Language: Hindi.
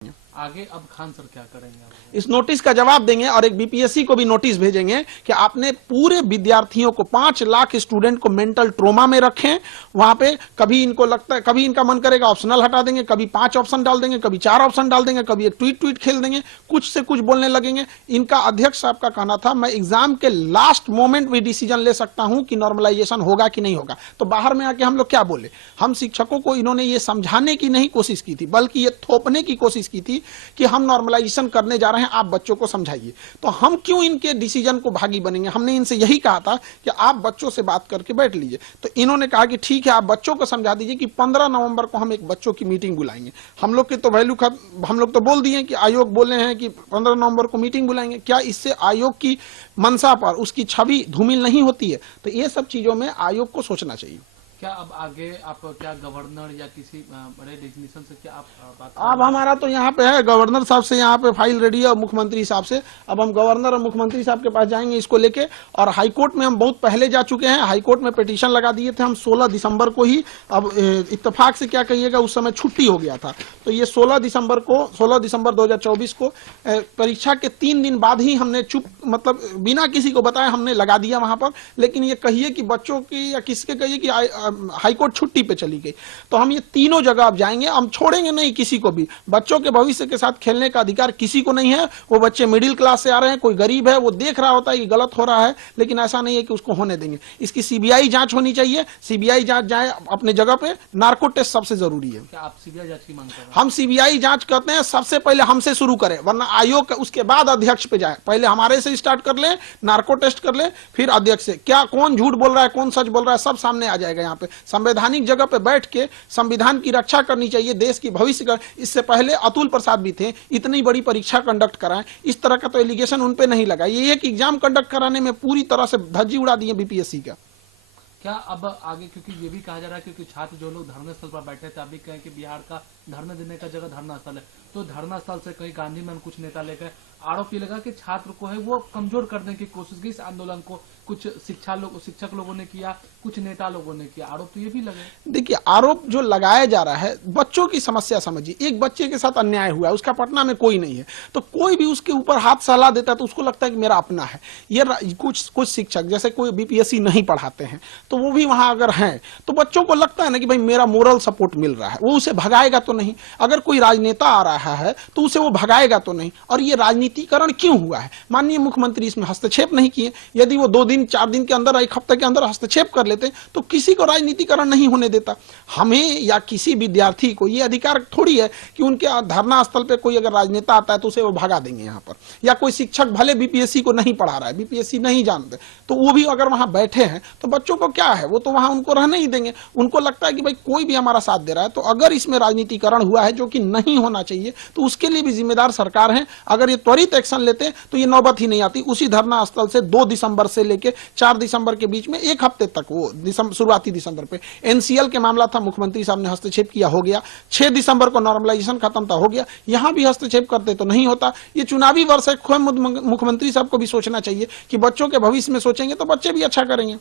आगे अब खान सर क्या करेंगे? इस नोटिस का जवाब देंगे और एक बीपीएससी को भी नोटिस भेजेंगे कि आपने पूरे विद्यार्थियों को 5 लाख स्टूडेंट को मेंटल ट्रोमा में रखें। वहां पे कभी इनको लगता है, कभी इनका मन करेगा ऑप्शनल हटा देंगे, कभी 5 ऑप्शन डाल देंगे, कभी 4 ऑप्शन डाल देंगे, कभी एक ट्वीट खेल देंगे, कुछ से कुछ बोलने लगेंगे। इनका अध्यक्ष साहब का कहना था मैं एग्जाम के लास्ट मोमेंट में डिसीजन ले सकता हूं कि नॉर्मलाइजेशन होगा कि नहीं होगा। तो बाहर में आके हम लोग क्या बोले? हम शिक्षकों को इन्होंने ये समझाने की नहीं कोशिश की थी, बल्कि ये थोपने की कोशिश की थी कि हम नॉर्मलाइजेशन करने जा रहे हैं, आप बच्चों को समझाइए। तो हम क्यों इनके डिसीजन को भागी बनेंगे? हमने इनसे यही कहा था कि आप बच्चों से बात करके बैठ लीजिए। तो इन्होंने कहा कि ठीक है, आप बच्चों को समझा दीजिए कि 15 नवंबर को हम एक बच्चों की मीटिंग बुलाएंगे। हम लोग की तो वैल्यू हम लोग तो बोल दिए कि आयोग बोले हैं कि 15 नवंबर को मीटिंग बुलाएंगे। क्या इससे आयोग की मंशा पर उसकी छवि धूमिल नहीं होती है? तो ये सब चीजों में आयोग को सोचना चाहिए। क्या अब आगे आप क्या गवर्नर या किसी बड़े डिग्निशन से क्या आप बात? अब हमारा तो यहाँ पे है, गवर्नर साहब से यहाँ पे फाइल रेडी है और मुख्यमंत्री साहब से। अब हम गवर्नर और मुख्यमंत्री साहब के पास जाएंगे इसको लेके। और हाईकोर्ट में हम बहुत पहले जा चुके हैं, हाईकोर्ट में पिटीशन लगा दिए थे हम 16 दिसंबर को ही। अब इत्तेफाक से क्या कहिएगा, उस समय छुट्टी हो गया था, तो ये 16 दिसंबर 2024 को परीक्षा के 3 दिन बाद ही हमने मतलब बिना किसी को बताए हमने लगा दिया वहां पर। लेकिन ये कहिए कि बच्चों की या किसके कहिए कि हाईकोर्ट छुट्टी पे चली गई। तो हम ये तीनों जगह अब जाएंगे, हम छोड़ेंगे नहीं किसी को भी। बच्चों के भविष्य के साथ खेलने का अधिकार किसी को नहीं है। वो बच्चे मिडिल क्लास से आ रहे हैं, कोई गरीब है, वो देख रहा होता है कि गलत हो रहा है, लेकिन ऐसा नहीं है कि उसको होने देंगे। इसकी सीबीआई जांच होनी चाहिए, सीबीआई जांच जाए अपने जगह पे। नार्को टेस्ट सबसे जरूरी है। क्या आप सीबीआई जांच की मांग कर रहे हैं? हम सीबीआई जांच करते हैं, सबसे पहले हमसे शुरू करें, वरना आयोग उसके बाद अध्यक्ष पे जाए। पहले हमारे से स्टार्ट कर ले, नार्को टेस्ट कर ले, फिर अध्यक्ष से। क्या कौन झूठ बोल रहा है, कौन सच बोल रहा है, सब सामने आ जाएगा। यहाँ पे संवैधानिक जगह पे बैठ के संविधान की रक्षा करनी चाहिए, देश की भविष्य का। इससे पहले अतुल प्रसाद भी थे, इतनी बड़ी परीक्षा कंडक्ट कराएं, इस तरह का तो एलिगेशन उन पे नहीं लगा। ये एक एग्जाम कंडक्ट कराने में पूरी तरह से धज्जी उड़ा दी है बीपीएससी का। क्या अब आगे, क्योंकि ये भी कहा जा रहा है क्योंकि छात्र जो लोग धरने स्थल पर बैठे थे, अभी कहें कि बिहार का धरने देने का जगह धरना स्थल है, तो धरना स्थल से कहीं गांधी मैन कुछ नेता लेकर आरोप ये लगा कि छात्र को है वो कमजोर करने की कोशिश की। इस आंदोलन को कुछ शिक्षक लोगों ने किया, कुछ नेता लोगों ने किया, आरोप तो ये भी लगे। देखिए, आरोप जो लगाया जा रहा है, बच्चों की समस्या समझिए। एक बच्चे के साथ अन्याय हुआ है, उसका पटना में कोई नहीं है, तो कोई भी उसके ऊपर हाथ सलाह देता है तो उसको लगता है कि मेरा अपना है। ये कुछ शिक्षक जैसे कोई बीपीएससी नहीं पढ़ाते हैं, तो वो भी वहां अगर हैं तो बच्चों को लगता है ना कि भाई मेरा मोरल सपोर्ट मिल रहा है, वो उसे भगाएगा तो नहीं। अगर कोई राजनेता आ रहा है तो उसे वो भगाएगा तो नहीं। और ये राजनीतिकरण क्यों हुआ है? माननीय मुख्यमंत्री इसमें हस्तक्षेप नहीं किए। यदि वो 2 दिन 4 दिन के अंदर, 1 हफ्ते के अंदर हस्तक्षेप कर लेते तो किसी को राजनीतिकरण नहीं होने देता। हमें या किसी विद्यार्थी को ये अधिकार थोड़ी है कि उनके धरना स्थल पे कोई अगर राजनेता आता है तो उसे वो भगा देंगे यहाँ पर। या कोई शिक्षक भले बीपीएससी को नहीं पढ़ा रहा है, बीपीएससी नहीं जानते, तो वो भी अगर वहां बैठे हैं तो बच्चों को क्या है, वो तो वहां उनको रहने ही देंगे। उनको लगता है कि भाई कोई भी हमारा साथ दे रहा है। तो अगर इसमें राजनीतिकरण हुआ है, जो कि नहीं होना चाहिए, तो उसके लिए भी जिम्मेदार सरकार है। अगर ये त्वरित एक्शन लेते तो ये नौबत ही नहीं आती। उसी धरना स्थल से 2 दिसंबर से लेकर 4 दिसंबर के बीच में 1 हफ्ते तक, वो शुरुआती दिसंबर पे एनसीएल के मामला था, मुख्यमंत्री साहब ने हस्तक्षेप किया, हो गया। 6 दिसंबर को नॉर्मलाइजेशन खत्म था, हो गया। यहां भी हस्तक्षेप करते तो नहीं होता। ये चुनावी वर्ष है, मुख्यमंत्री साहब को भी सोचना चाहिए कि बच्चों के भविष्य में सोचेंगे तो बच्चे भी अच्छा करेंगे।